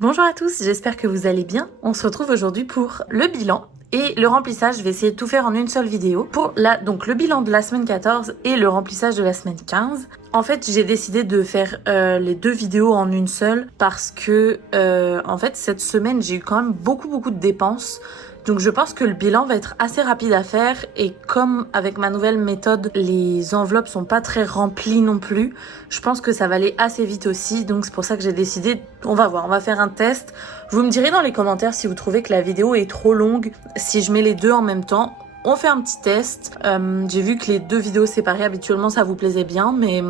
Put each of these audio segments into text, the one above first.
Bonjour à tous, j'espère que vous allez bien. On se retrouve aujourd'hui pour le bilan et le remplissage. Je vais essayer de tout faire en une seule vidéo. Pour donc le bilan de la semaine 14 et le remplissage de la semaine 15. En fait, j'ai décidé de faire les deux vidéos en une seule parce que en fait cette semaine j'ai eu quand même beaucoup de dépenses. Donc je pense que le bilan va être assez rapide à faire et comme avec ma nouvelle méthode, les enveloppes sont pas très remplies non plus, je pense que ça va aller assez vite aussi. Donc c'est pour ça que j'ai décidé, on va voir, on va faire un test. Vous me direz dans les commentaires si vous trouvez que la vidéo est trop longue, si je mets les deux en même temps. On fait un petit test. J'ai vu que les deux vidéos séparées, habituellement ça vous plaisait bien, mais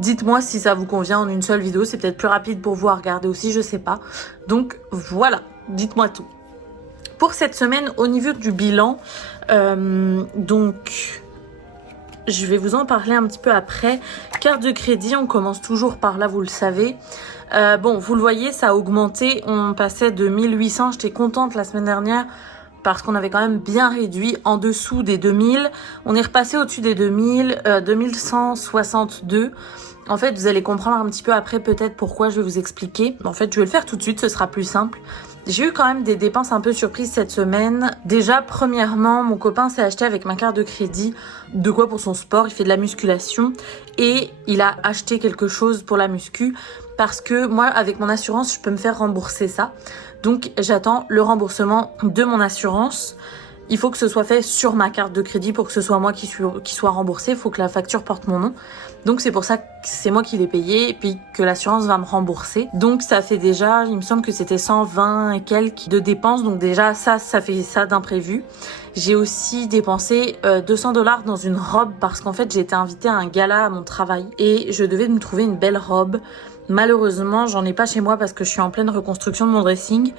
dites-moi si ça vous convient en une seule vidéo. C'est peut-être plus rapide pour vous à regarder aussi, je sais pas. Donc voilà, dites-moi tout. Pour cette semaine, au niveau du bilan, donc je vais vous en parler un petit peu après. Carte de crédit, on commence toujours par là, vous le savez. Bon, vous le voyez, ça a augmenté. On passait de 1800, j'étais contente la semaine dernière parce qu'on avait quand même bien réduit en dessous des 2000. On est repassé au-dessus des 2000, 2162. En fait, vous allez comprendre un petit peu après peut-être pourquoi je vais vous expliquer. En fait, je vais le faire tout de suite, ce sera plus simple. J'ai eu quand même des dépenses un peu surprises cette semaine. Déjà, premièrement, mon copain s'est acheté avec ma carte de crédit de quoi pour son sport. Il fait de la musculation et il a acheté quelque chose pour la muscu parce que moi, avec mon assurance, je peux me faire rembourser ça. Donc, j'attends le remboursement de mon assurance. Il faut que ce soit fait sur ma carte de crédit pour que ce soit moi qui soit remboursé. Il faut que la facture porte mon nom. Donc c'est pour ça que c'est moi qui l'ai payé et puis que l'assurance va me rembourser. Donc ça fait déjà, il me semble que c'était 120 et quelques de dépenses. Donc déjà ça fait ça d'imprévu. J'ai aussi dépensé 200$ dans une robe parce qu'en fait j'ai été invitée à un gala à mon travail et je devais me trouver une belle robe. Malheureusement j'en ai pas chez moi parce que je suis en pleine reconstruction de mon dressing.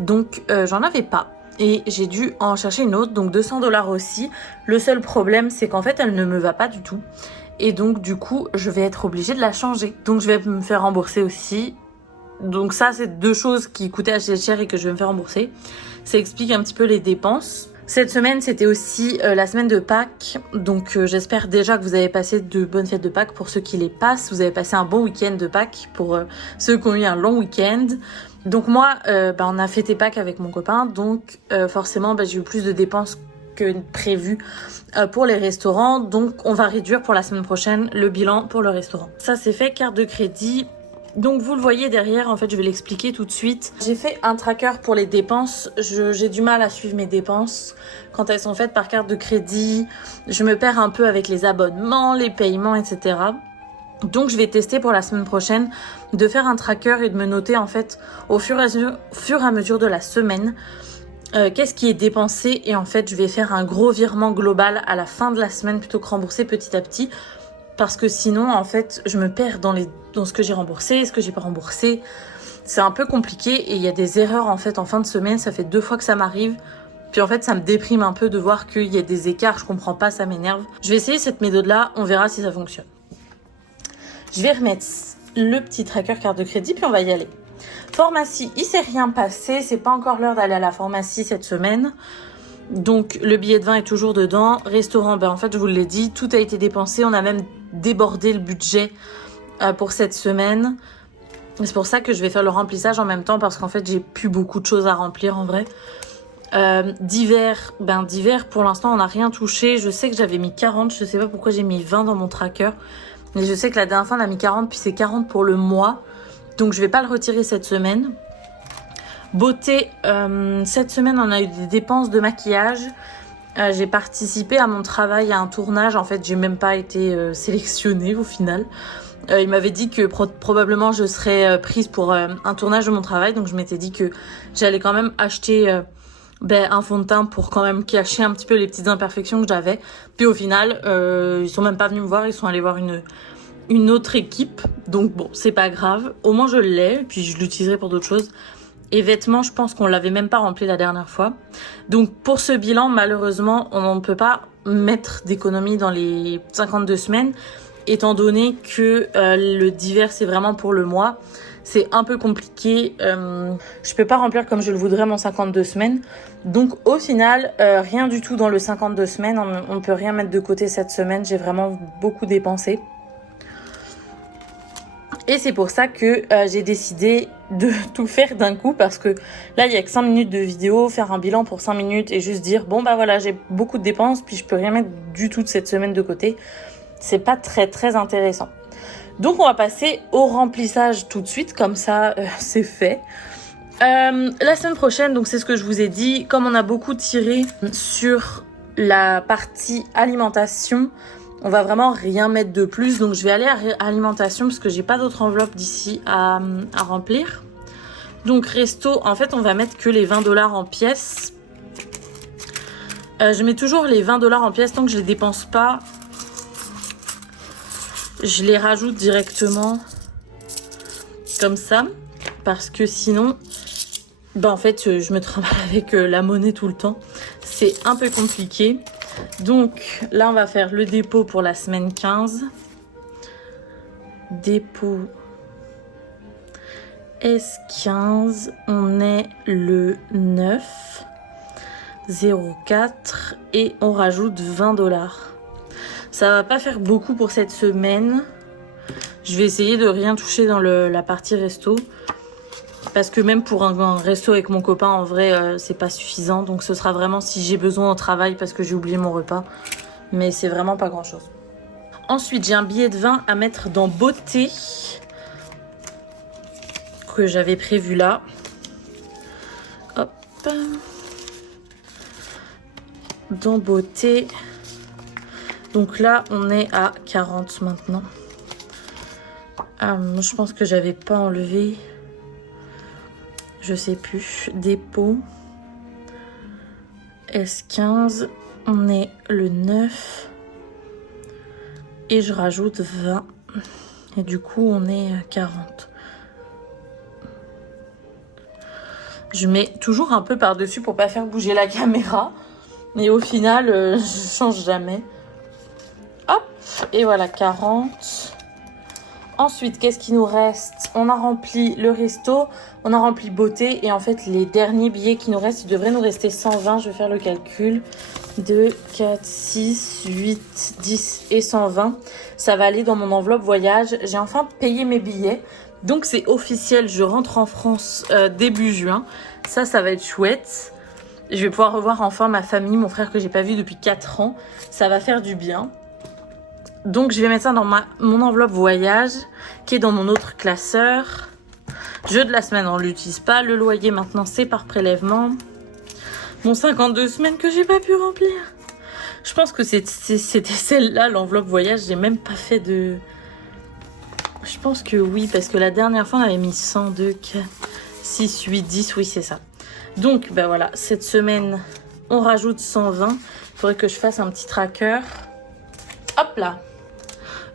Donc j'en avais pas. Et j'ai dû en chercher une autre, donc 200$ aussi. Le seul problème, c'est qu'en fait, elle ne me va pas du tout. Et donc, du coup, je vais être obligée de la changer. Donc, je vais me faire rembourser aussi. Donc ça, c'est deux choses qui coûtaient assez cher et que je vais me faire rembourser. Ça explique un petit peu les dépenses. Cette semaine, c'était aussi la semaine de Pâques. Donc, j'espère déjà que vous avez passé de bonnes fêtes de Pâques pour ceux qui les passent. Vous avez passé un bon week-end de Pâques pour ceux qui ont eu un long week-end. Donc moi, on a fêté Pâques avec mon copain, donc forcément j'ai eu plus de dépenses que prévu pour les restaurants, donc on va réduire pour la semaine prochaine le bilan pour le restaurant. Ça c'est fait, carte de crédit. Donc vous le voyez derrière, en fait je vais l'expliquer tout de suite. J'ai fait un tracker pour les dépenses, j'ai du mal à suivre mes dépenses quand elles sont faites par carte de crédit. Je me perds un peu avec les abonnements, les paiements, etc. Donc je vais tester pour la semaine prochaine de faire un tracker et de me noter en fait au fur et à mesure de la semaine qu'est-ce qui est dépensé et en fait je vais faire un gros virement global à la fin de la semaine plutôt que rembourser petit à petit parce que sinon en fait je me perds dans ce que j'ai remboursé, ce que j'ai pas remboursé. C'est un peu compliqué et il y a des erreurs en fait en fin de semaine, ça fait 2 fois que ça m'arrive. Puis en fait ça me déprime un peu de voir qu'il y a des écarts, je comprends pas, ça m'énerve. Je vais essayer cette méthode là, on verra si ça fonctionne. Je vais remettre le petit tracker carte de crédit, puis on va y aller. Pharmacie, il s'est rien passé. C'est pas encore l'heure d'aller à la pharmacie cette semaine. Donc, le billet de vin est toujours dedans. Restaurant, en fait, je vous l'ai dit, tout a été dépensé. On a même débordé le budget pour cette semaine. C'est pour ça que je vais faire le remplissage en même temps, parce qu'en fait, j'ai plus beaucoup de choses à remplir en vrai. D'hiver, pour l'instant, on n'a rien touché. Je sais que j'avais mis 40. Je sais pas pourquoi j'ai mis 20 dans mon tracker. Mais je sais que la dernière fois, on a mis 40, puis c'est 40 pour le mois. Donc, je vais pas le retirer cette semaine. Beauté, cette semaine, on a eu des dépenses de maquillage. J'ai participé à mon travail à un tournage. En fait, j'ai même pas été sélectionnée au final. Il m'avait dit que probablement je serais prise pour un tournage de mon travail. Donc, je m'étais dit que j'allais quand même acheter... un fond de teint pour quand même cacher un petit peu les petites imperfections que j'avais. Puis au final, ils sont même pas venus me voir, ils sont allés voir une autre équipe. Donc bon, c'est pas grave. Au moins je l'ai, puis je l'utiliserai pour d'autres choses. Et vêtements, je pense qu'on l'avait même pas rempli la dernière fois. Donc pour ce bilan, malheureusement, on ne peut pas mettre d'économie dans les 52 semaines, étant donné que le divers, c'est vraiment pour le mois. C'est un peu compliqué. Je peux pas remplir comme je le voudrais mon 52 semaines. Donc au final, rien du tout dans le 52 semaines. On ne peut rien mettre de côté cette semaine. J'ai vraiment beaucoup dépensé. Et c'est pour ça que j'ai décidé de tout faire d'un coup parce que là, il n'y a que 5 minutes de vidéo, faire un bilan pour 5 minutes et juste dire, bon bah voilà, j'ai beaucoup de dépenses, puis je peux rien mettre du tout de cette semaine de côté. C'est pas très intéressant. Donc on va passer au remplissage tout de suite, comme ça c'est fait. La semaine prochaine, donc c'est ce que je vous ai dit, comme on a beaucoup tiré sur la partie alimentation, on va vraiment rien mettre de plus. Donc je vais aller à alimentation parce que j'ai pas d'autre enveloppe d'ici à remplir. Donc resto, en fait on va mettre que les 20$ en pièces. Je mets toujours les 20$ en pièces tant que je les dépense pas. Je les rajoute directement comme ça parce que sinon, en fait, je me trimballe avec la monnaie tout le temps. C'est un peu compliqué. Donc là, on va faire le dépôt pour la semaine 15. Dépôt S15. On est le 9 04 et on rajoute 20$. Ça va pas faire beaucoup pour cette semaine. Je vais essayer de rien toucher dans la partie resto. Parce que même pour un resto avec mon copain, en vrai, c'est pas suffisant. Donc ce sera vraiment si j'ai besoin au travail parce que j'ai oublié mon repas. Mais c'est vraiment pas grand chose. Ensuite, j'ai un billet de 20 à mettre dans beauté. Que j'avais prévu là. Hop. Dans beauté. Donc là, on est à 40 maintenant. Je pense que j'avais pas enlevé. Je sais plus. Dépôt. S15. On est le 9. Et je rajoute 20. Et du coup, on est à 40. Je mets toujours un peu par-dessus pour pas faire bouger la caméra. Mais au final, je change jamais. Hop. Et voilà, 40. Ensuite, qu'est-ce qui nous reste? On a rempli le resto, on a rempli beauté. Et en fait, les derniers billets qui nous restent, il devrait nous rester 120. Je vais faire le calcul. 2, 4, 6, 8, 10 et 120. Ça va aller dans mon enveloppe voyage. J'ai enfin payé mes billets. Donc, c'est officiel. Je rentre en France début juin. Ça va être chouette. Je vais pouvoir revoir enfin ma famille, mon frère que j'ai pas vu depuis 4 ans. Ça va faire du bien. Donc je vais mettre ça dans mon enveloppe voyage qui est dans mon autre classeur. Jeu de la semaine, on ne l'utilise pas. Le loyer maintenant c'est par prélèvement. Mon 52 semaines que j'ai pas pu remplir. Je pense que c'était celle-là, l'enveloppe voyage. J'ai même pas fait de... Je pense que oui, parce que la dernière fois on avait mis 102, 4, 6, 8, 10. Oui, c'est ça. Donc voilà, cette semaine on rajoute 120. Il faudrait que je fasse un petit tracker. Hop là.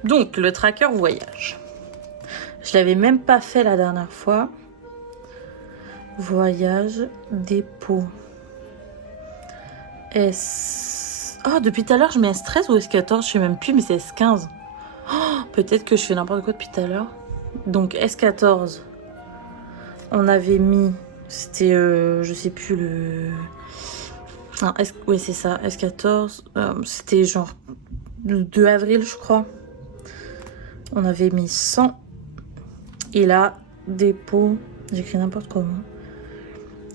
Donc, le tracker voyage. Je l'avais même pas fait la dernière fois. Voyage, dépôt. S... Oh, depuis tout à l'heure, je mets S13 ou S14, je sais même plus, mais c'est S15. Oh, peut-être que je fais n'importe quoi depuis tout à l'heure. Donc, S14. On avait mis... C'était, je sais plus, le... Non, oui, c'est ça, S14. C'était genre le 2 avril, je crois. On avait mis 100. Et là, dépôt, j'écris n'importe comment.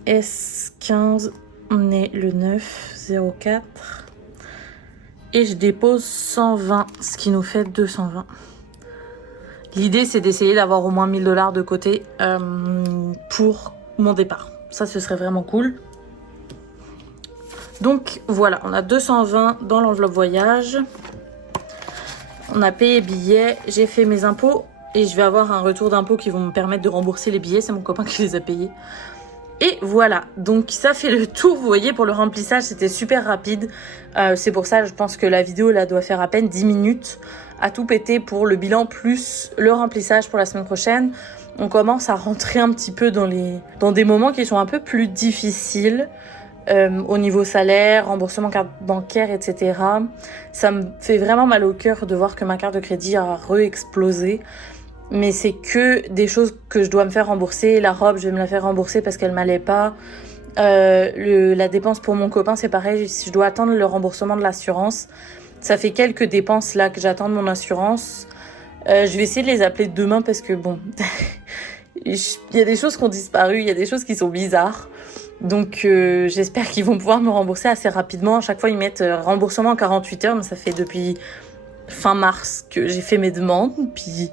S15, on est le 9 04. Et je dépose 120, ce qui nous fait 220. L'idée, c'est d'essayer d'avoir au moins 1000$ de côté pour mon départ. Ça, ce serait vraiment cool. Donc, voilà, on a 220 dans l'enveloppe voyage. On a payé billets, j'ai fait mes impôts et je vais avoir un retour d'impôts qui vont me permettre de rembourser les billets. C'est mon copain qui les a payés. Et voilà, donc ça fait le tour. Vous voyez, pour le remplissage, c'était super rapide. C'est pour ça, je pense que la vidéo là doit faire à peine 10 minutes à tout péter pour le bilan plus le remplissage pour la semaine prochaine. On commence à rentrer un petit peu dans des moments qui sont un peu plus difficiles. Au niveau salaire, remboursement carte bancaire, etc. Ça me fait vraiment mal au cœur de voir que ma carte de crédit a re-explosé. Mais c'est que des choses que je dois me faire rembourser. La robe, je vais me la faire rembourser parce qu'elle m'allait pas. La dépense pour mon copain, c'est pareil. Je dois attendre le remboursement de l'assurance. Ça fait quelques dépenses là que j'attends de mon assurance. Je vais essayer de les appeler demain parce que bon, il y a des choses qui ont disparu, il y a des choses qui sont bizarres. Donc j'espère qu'ils vont pouvoir me rembourser assez rapidement. À chaque fois, ils mettent remboursement en 48 heures, mais ça fait depuis fin mars que j'ai fait mes demandes. Puis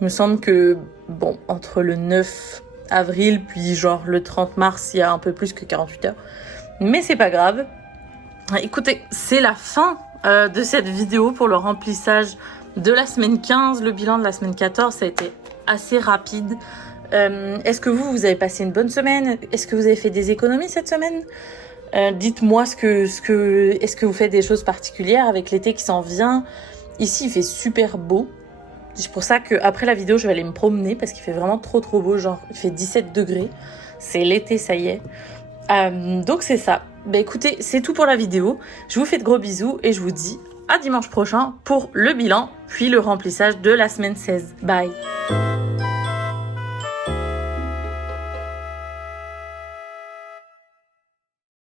il me semble que, bon, entre le 9 avril puis genre le 30 mars, il y a un peu plus que 48 heures. Mais c'est pas grave. Écoutez, c'est la fin de cette vidéo pour le remplissage de la semaine 15. Le bilan de la semaine 14, ça a été assez rapide. Est-ce que vous avez passé une bonne semaine? Est-ce que vous avez fait des économies cette semaine? Dites-moi est-ce que vous faites des choses particulières avec l'été qui s'en vient? Ici, il fait super beau. C'est pour ça qu'après la vidéo, je vais aller me promener parce qu'il fait vraiment trop beau. Genre, il fait 17 degrés. C'est l'été, ça y est. Donc c'est ça. Bah écoutez, c'est tout pour la vidéo. Je vous fais de gros bisous et je vous dis à dimanche prochain pour le bilan, puis le remplissage de la semaine 16. Bye!